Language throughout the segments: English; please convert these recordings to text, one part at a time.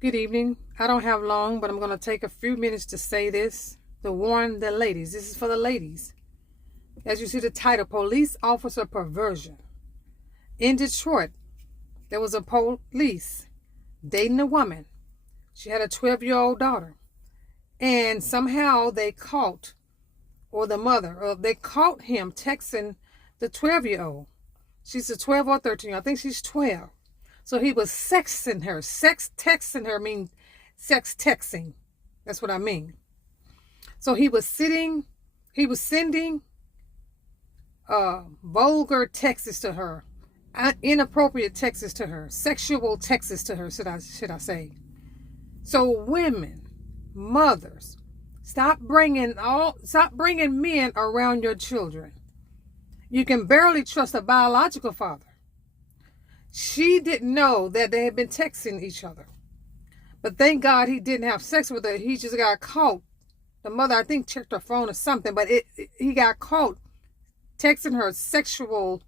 Good evening. I don't have long, but I'm going to take a few minutes to say this, to warn the ladies. This is for the ladies. As you see the title, Police Officer Perversion. In Detroit, there was a police dating a woman. She had a 12-year-old daughter. And somehow they caught, or the mother, or they caught him texting the 12-year-old. She's a 12 or 13. I think she's 12. So he was sexting her. Sex texting her means sex texting. That's what I mean. So he was sending vulgar texts to her, inappropriate texts to her, sexual texts to her, should I say. So women, mothers, stop bringing men around your children. You can barely trust a biological father. She didn't know that they had been texting each other. But thank God he didn't have sex with her. He just got caught. The mother, I think, checked her phone or something, but he got caught texting her sexual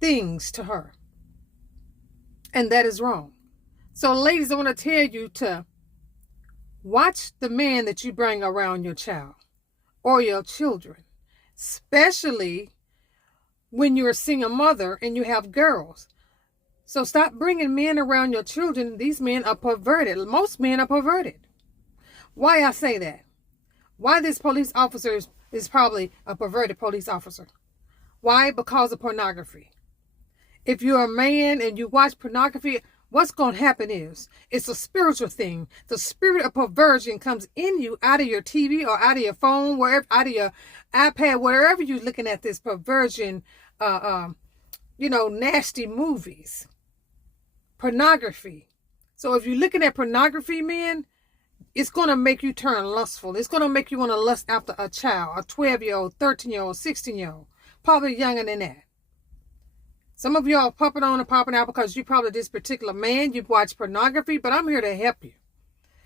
things to her. And that is wrong. So ladies, I want to tell you to watch the man that you bring around your child or your children, especially when you're a single mother and you have girls. So stop bringing men around your children. These men are perverted. Most men are perverted. Why I say that? Why this police officer is probably a perverted police officer. Why? Because of pornography. If you're a man and you watch pornography, what's going to happen is it's a spiritual thing. The spirit of perversion comes in you out of your TV or out of your phone, wherever, out of your iPad, wherever you're looking at this perversion, nasty movies, pornography. So if you're looking at pornography, man, it's going to make you turn lustful. It's going to make you want to lust after a child, a 12-year-old, 13-year-old, 16-year-old, probably younger than that. Some of y'all popping on and popping out because you probably this particular man, you've watched pornography, but I'm here to help you.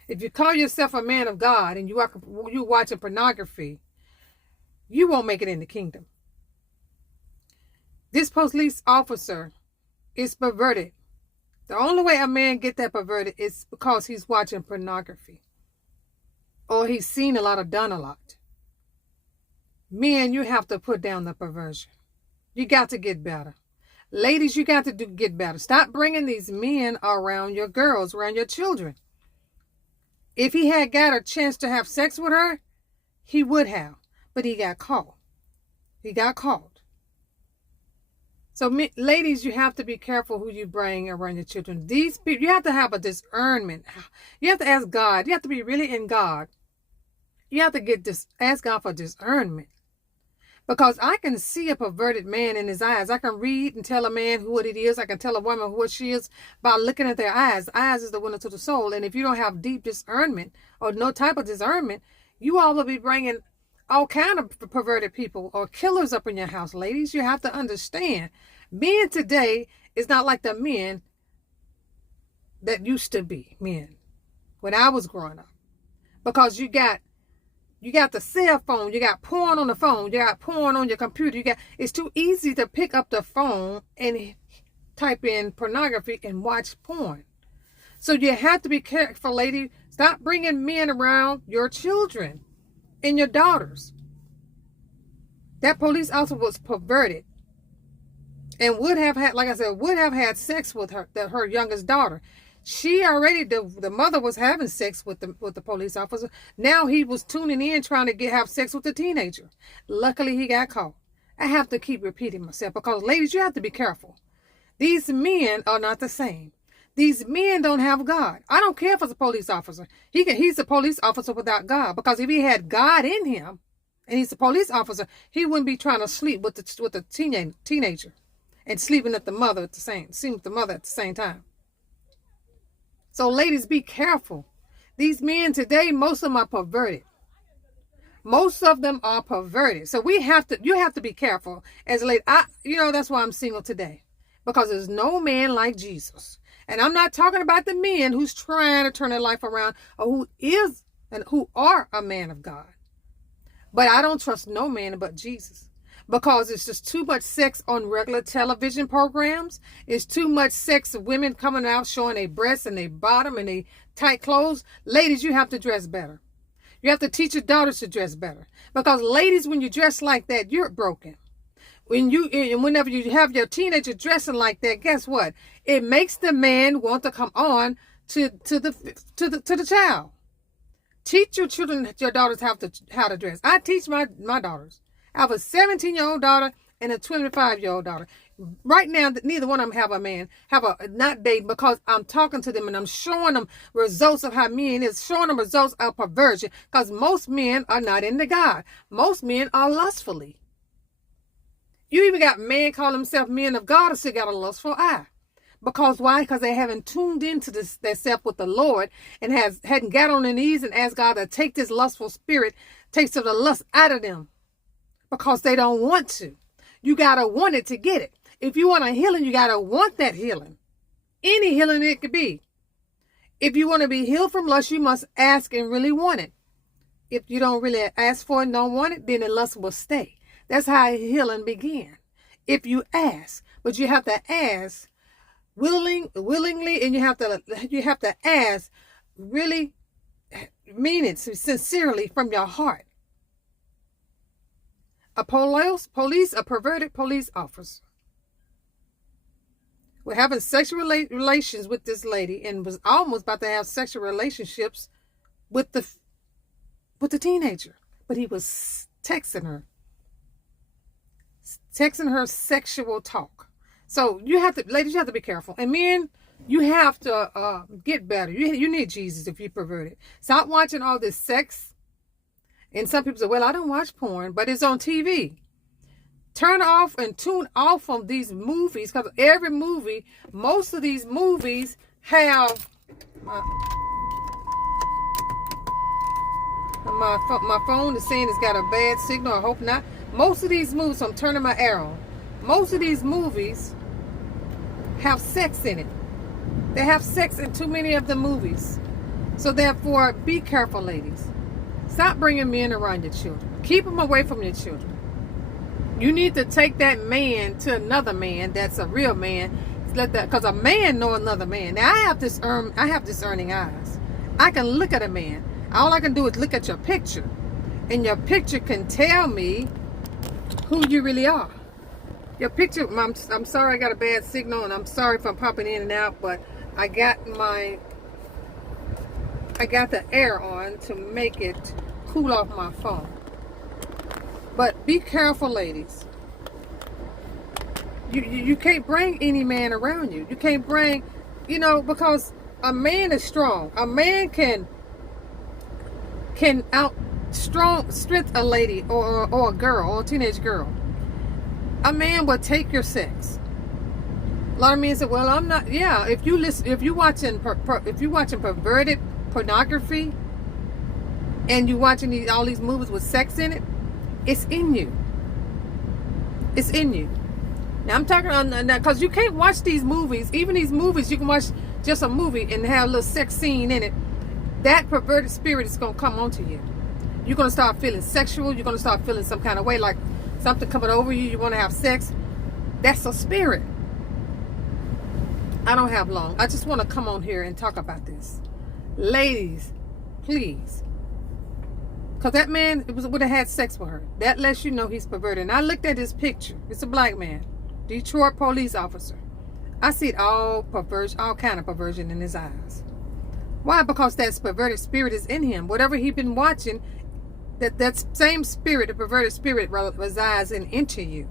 If you call yourself a man of God and you're watching pornography, you won't make it in the kingdom. This police officer is perverted. The only way a man get that perverted is because he's watching pornography. Or he's seen done a lot. Men, you have to put down the perversion. You got to get better. Ladies, you got to get better. Stop bringing these men around your girls, around your children. If he had got a chance to have sex with her, he would have. But he got caught. He got caught. So, ladies, you have to be careful who you bring around your children. These people, you have to have a discernment. You have to ask God. You have to be really in God. You have to ask God for discernment. Because I can see a perverted man in his eyes. I can read and tell a man what it is. I can tell a woman what she is by looking at their eyes. Eyes is the window to the soul. And if you don't have deep discernment or no type of discernment, you all will be bringing all kind of perverted people or killers up in your house. Ladies, you have to understand. Men today is not like the men that used to be men when I was growing up. Because you got the cell phone, you got porn on the phone, you got porn on your computer, it's too easy to pick up the phone and type in pornography and watch porn. So you have to be careful, lady. Stop bringing men around your children and your daughters. That police officer was perverted and would have had sex with her youngest daughter. She already, the mother was having sex with the police officer. Now he was tuning in trying to have sex with the teenager. Luckily, he got caught. I have to keep repeating myself because, ladies, you have to be careful. These men are not the same. These men don't have God. I don't care if it's a police officer. He's a police officer without God, because if he had God in him and he's a police officer, he wouldn't be trying to sleep with the teenager and sleeping with the mother at the same time. So ladies, be careful. These men today, most of them are perverted. Most of them are perverted. So you have to be careful as a lady. That's why I'm single today, because there's no man like Jesus. And I'm not talking about the men who's trying to turn their life around or who are a man of God. But I don't trust no man but Jesus. because it's just too much sex on regular television programs. It's too much sex of women coming out showing their breasts and their bottom and their tight clothes. Ladies, you have to dress better. You have to teach your daughters to dress better. Because ladies, when you dress like that, you're broken. Whenever you have your teenager dressing like that, guess what? It makes the man want to come on to the child. Teach your children, your daughters how to dress. I teach my daughters. I have a 17-year-old daughter and a 25-year-old daughter. Right now, neither one of them have a not dating, because I'm talking to them and I'm showing them results of how men is, showing them results of perversion. Because most men are not into God. Most men are lustfully. You even got men call themselves men of God and still got a lustful eye. Because why? Because they haven't tuned into their self with the Lord and hadn't got on their knees and asked God to take this lustful spirit, take some of the lust out of them. Because they don't want to. You got to want it to get it. If you want a healing, you got to want that healing. Any healing it could be. If you want to be healed from lust, you must ask and really want it. If you don't really ask for it and don't want it, then the lust will stay. That's how healing began. If you ask, but you have to ask willingly, and you have to ask really, mean it sincerely from your heart. A perverted police officer was having sexual relations with this lady and was almost about to have sexual relationships with the teenager, but he was texting her sexual talk. So ladies, you have to be careful. And men, you have to get better. You need Jesus if you perverted. Stop watching all this sex. And some people say, well, I don't watch porn, but it's on TV. Turn off and tune off from these movies, because every movie, most of these movies have my phone is saying it's got a bad signal. I hope not. Most of these movies, so I'm turning my air on. Most of these movies have sex in it. They have sex in too many of the movies. So therefore, be careful, ladies. Stop bringing men around your children. Keep them away from your children. You need to take that man to another man that's a real man. Because a man know another man. Now, I have discerning eyes. I can look at a man. All I can do is look at your picture. And your picture can tell me who you really are. Your picture, I'm sorry I got a bad signal, and I'm sorry if I'm popping in and out, but I got the air on to make it cool off my phone. But be careful, ladies. You can't bring any man around you. You can't bring, because a man is strong. A man can strength a lady or a girl or a teenage girl. A man will take your sex. A lot of men say, "Well, I'm not." Yeah, if you watching perverted pornography, and you watching all these movies with sex in it, it's in you. It's in you. Now I'm talking on that, because you can't watch these movies. Even these movies, you can watch just a movie and have a little sex scene in it. That perverted spirit is going to come onto you. You're going to start feeling sexual. You're going to start feeling some kind of way, like something coming over you. You want to have sex. That's a spirit. I don't have long. I just want to come on here and talk about this. Ladies, please. Because that man would have had sex with her. That lets you know he's perverted. And I looked at his picture. It's a black man. Detroit police officer. I see all kind of perversion in his eyes. Why? Because that perverted spirit is in him. Whatever he's been watching, that same spirit, the perverted spirit, resides into you.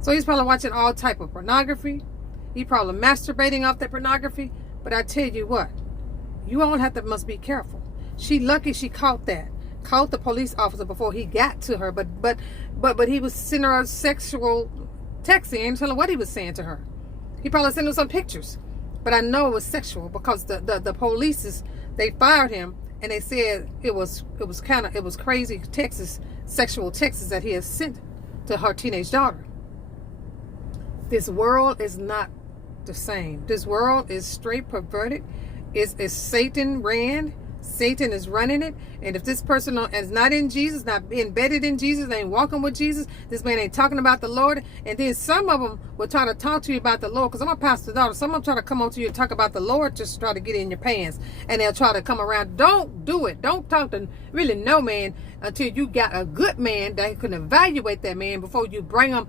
So he's probably watching all type of pornography. He's probably masturbating off that pornography. But I tell you what, you all must be careful. She lucky she caught the police officer before he got to her. But he was sending her sexual texting and telling her what he was saying to her. He probably sent her some pictures. But I know it was sexual, because the police, they fired him, and they said it was crazy sexual texts that he had sent to her teenage daughter. This world is not the same. This world is straight perverted. It's Satan ran Satan is running it. And if this person is not in Jesus, not embedded in Jesus, ain't walking with Jesus, this man ain't talking about the Lord. And then some of them will try to talk to you about the Lord, because I'm a pastor's daughter. Some of them try to come on to you and talk about the Lord, just try to get in your pants. And they'll try to come around. Don't do it. Don't talk to really no man until you got a good man that can evaluate that man before you bring him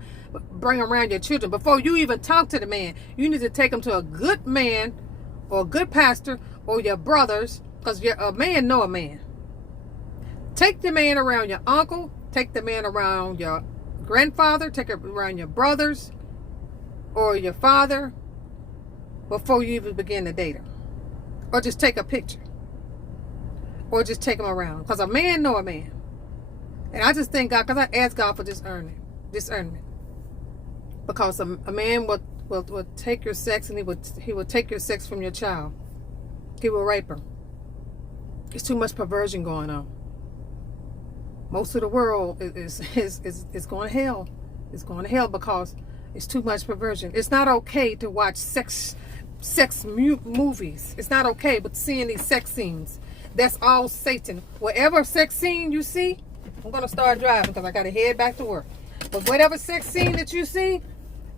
around your children. Before you even talk to the man, you need to take him to a good man or a good pastor or your brothers, because a man know a man. Take the man around your uncle. Take the man around your grandfather. Take it around your brothers or your father before you even begin to date him. Or just take a picture. Or just take him around. Because a man know a man. And I just thank God, because I asked God for discernment. Because a man will take your sex, and he will take your sex from your child. He will rape her. There's too much perversion going on. Most of the world is going to hell. It's going to hell because it's too much perversion. It's not okay to watch sex movies. It's not okay, but seeing these sex scenes, that's all Satan. Whatever sex scene you see, I'm going to start driving because I got to head back to work. But whatever sex scene that you see,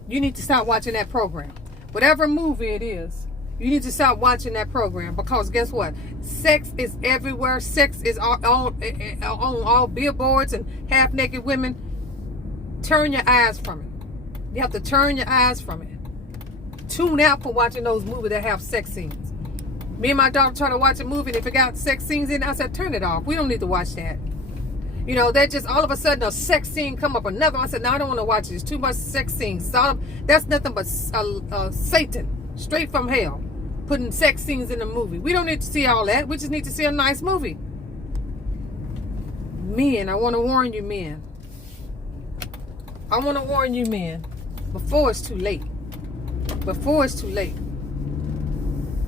you need to stop watching that program. Whatever movie it is, you need to stop watching that program, because guess what? Sex is everywhere. Sex is on all billboards and half-naked women. Turn your eyes from it. You have to turn your eyes from it. Tune out for watching those movies that have sex scenes. Me and my daughter tried to watch a movie and it got sex scenes in it. I said, turn it off. We don't need to watch that. You know, that just all of a sudden a sex scene come up. Another one. I said, no, I don't want to watch it. There's too much sex scenes. That's nothing but Satan, straight from hell, putting sex scenes in a movie. We don't need to see all that. We just need to see a nice movie. Men, I want to warn you, men. I want to warn you, men, before it's too late. Before it's too late.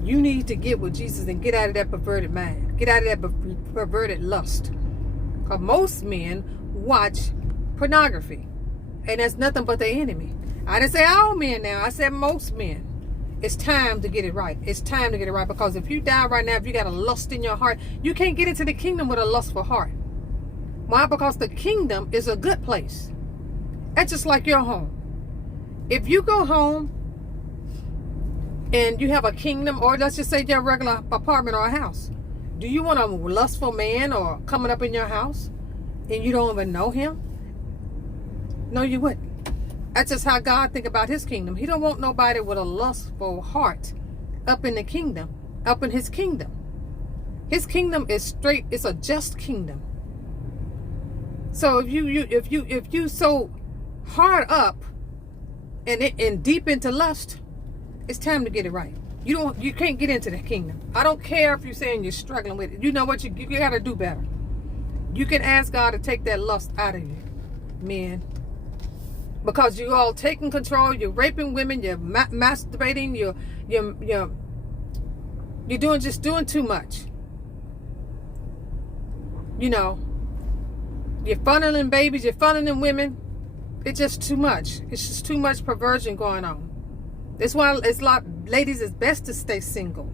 You need to get with Jesus and get out of that perverted mind. Get out of that perverted lust. Because most men watch pornography. And that's nothing but the enemy. I didn't say all men now. I said most men. It's time to get it right. It's time to get it right. Because if you die right now, if you got a lust in your heart, you can't get into the kingdom with a lustful heart. Why? Because the kingdom is a good place. That's just like your home. If you go home and you have a kingdom, or let's just say your regular apartment or a house, do you want a lustful man or coming up in your house and you don't even know him? No, you wouldn't. That's just how God think about his kingdom. He don't want nobody with a lustful heart up in the kingdom, up in his kingdom. His kingdom is straight. It's a just kingdom. So if you so hard up and deep into lust, it's time to get it right. You can't get into the kingdom. I don't care if you're saying you're struggling with it. You know what? You got to do better. You can ask God to take that lust out of you, men. Because you all taking control. You're raping women. You're masturbating. You're doing too much. You know, you're funneling babies. You're funneling women. It's just too much. It's just too much perversion going on. That's why it's like, ladies, it's best to stay single.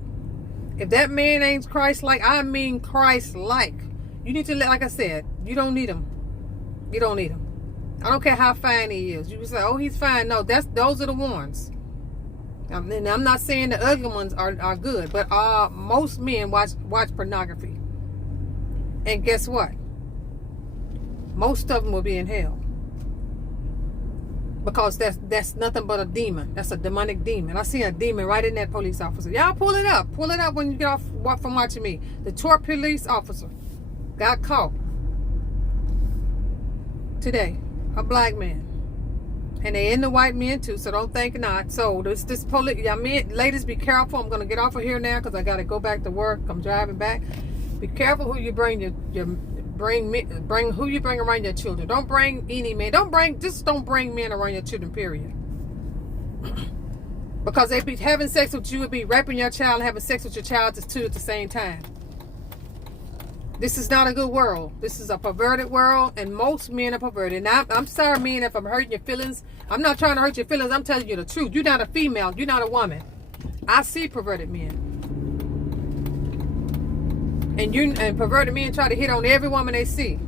If that man ain't Christ-like, I mean Christ-like, you need to, like I said, you don't need him. You don't need him. I don't care how fine he is. You can say, oh, he's fine. No, those are the ones. And I'm not saying the ugly ones are good, but most men watch pornography. And guess what? Most of them will be in hell. Because that's nothing but a demon. That's a demonic demon. I see a demon right in that police officer. Y'all pull it up. Pull it up when you get off from watching me. The Detroit police officer got caught today. A black man. And they in the white men too, so don't think not. So this police, y'all men, ladies, be careful. I'm gonna get off of here now because I gotta go back to work. I'm driving back. Be careful who you bring bring who you bring around your children. Don't bring any man. Don't bring men around your children, period. Because they be having sex with you, be raping your child and having sex with your child at the same time. This is not a good world. This is a perverted world, and most men are perverted. Now, I'm sorry, men, if I'm hurting your feelings. I'm not trying to hurt your feelings. I'm telling you the truth. You're not a female. You're not a woman. I see perverted men. And perverted men try to hit on every woman they see.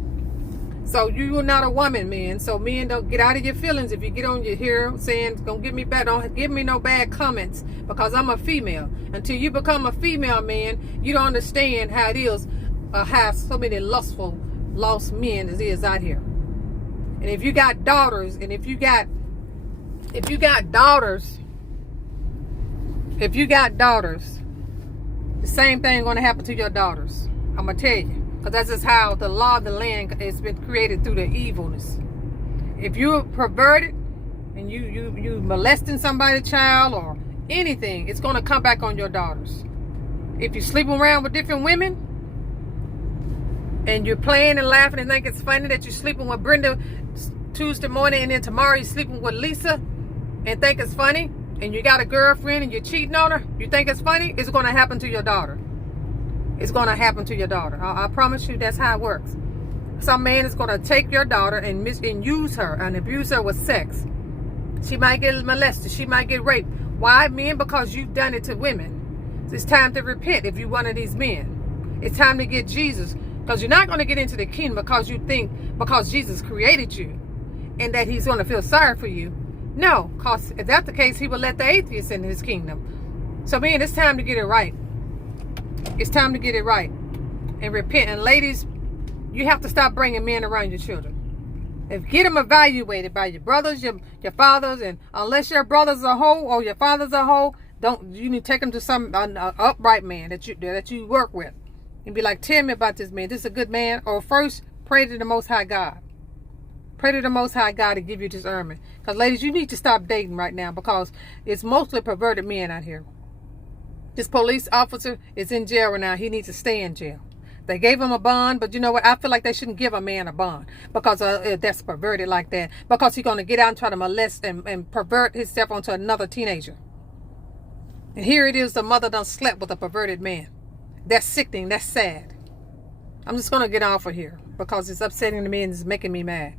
So you are not a woman, man. So men, don't get out of your feelings if you get on your hair saying, don't give me bad, don't give me no bad comments because I'm a female. Until you become a female, man, you don't understand how it is how so many lustful, lost men as is out here. And if you got daughters, and if you got daughters, the same thing going to happen to your daughters. I'm going to tell you. Because that's just how the law of the land has been created through the evilness. If you're perverted and you molesting somebody's child or anything, it's going to come back on your daughters. If you're sleeping around with different women and you're playing and laughing and think it's funny that you're sleeping with Brenda Tuesday morning and then tomorrow you're sleeping with Lisa and think it's funny, and you got a girlfriend and you're cheating on her, you think it's funny, it's going to happen to your daughter. It's going to happen to your daughter. I promise you that's how it works. Some man is going to take your daughter and use her and abuse her with sex. She might get molested. She might get raped. Why, men? Because you've done it to women. So it's time to repent if you're one of these men. It's time to get Jesus. Because you're not going to get into the kingdom because you think because Jesus created you and that he's going to feel sorry for you. No, because if that's the case, he will let the atheists into his kingdom. So, man, it's time to get it right. It's time to get it right and repent. And ladies, you have to stop bringing men around your children. Get them evaluated by your brothers, your fathers, and unless your brothers are whole or your fathers are whole, you need to take them to some upright man that you work with and be like, tell me about this man. This is a good man. Or first, pray to the Most High God. Pray to the Most High God to give you discernment. Because ladies, you need to stop dating right now because it's mostly perverted men out here. This police officer is in jail right now. He needs to stay in jail. They gave him a bond, but you know what? I feel like they shouldn't give a man a bond because that's perverted like that. Because he's going to get out and try to molest and pervert himself onto another teenager. And here it is, the mother done slept with a perverted man. That's sickening. That's sad. I'm just going to get off of here because it's upsetting to me and it's making me mad.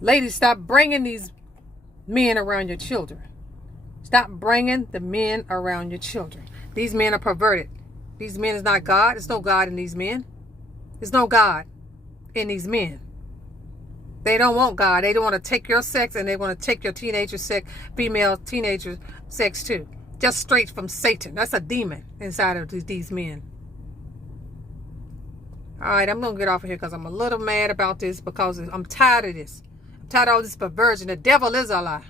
Ladies, stop bringing these men around your children. Stop bringing the men around your children. These men are perverted. These men is not God. There's no God in these men. There's no God in these men. They don't want God. They don't want to take your sex and they want to take your teenager sex, female teenager sex too. Just straight from Satan. That's a demon inside of these men. All right, I'm going to get off of here because I'm a little mad about this because I'm tired of this. I'm tired of all this perversion. The devil is a lie.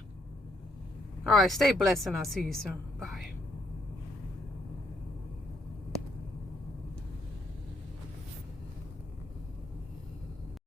All right, stay blessed and I'll see you soon. Bye.